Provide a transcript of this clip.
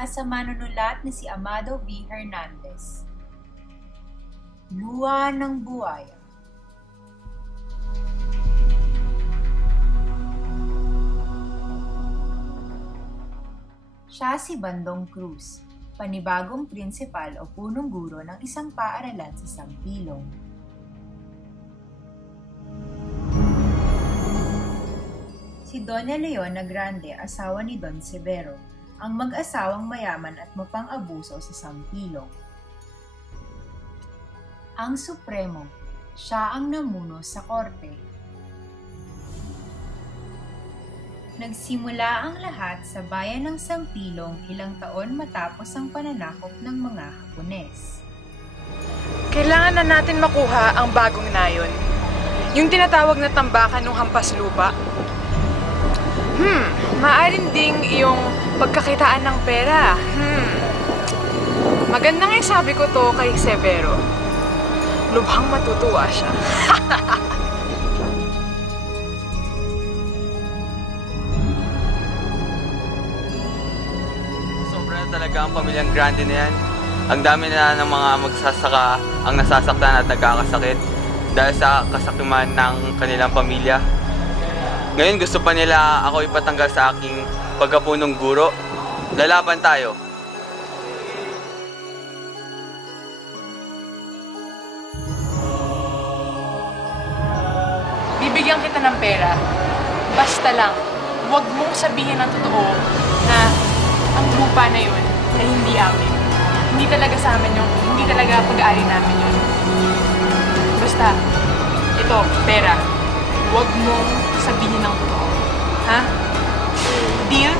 nasa manunulat na si Amado V. Hernandez. Luha ng Buhaya. Siya si Bandong Cruz, panibagong prinsipal o punong guro ng isang paaralan sa Sampilong. Si Doña Leona Grande, asawa ni Don Severo, ang mag-asawang mayaman at mapang-abuso sa Sampilong. Ang Supremo, siya ang namuno sa korte. Nagsimula ang lahat sa bayan ng Sampilong ilang taon matapos ang pananakop ng mga Hapones. Kailangan na natin makuha ang bagong nayon. Yung tinatawag na tambakan ng hampas lupa. Maaring ding yung pagkakitaan ng pera. Maganda nga sabi ko to kay Severo. Lubhang matutuwa siya. Sobra na talaga ang pamilyang Grande na yan. Ang dami na ng mga magsasaka ang nasasaktan at nagkakasakit dahil sa kasakiman ng kanilang pamilya. Ngayon gusto pa nila ako ipatanggal sa aking pagkapunong guro. Lalaban tayo. Bibigyan kita ng pera. Basta lang, huwag mong sabihin ng totoo na ang lupa na yun ay hindi amin. Hindi talaga sa amin yung, hindi talaga pag-aari namin yun. Basta, ito, pera. Huwag mong sabihin ng totoo. Ha? Deal?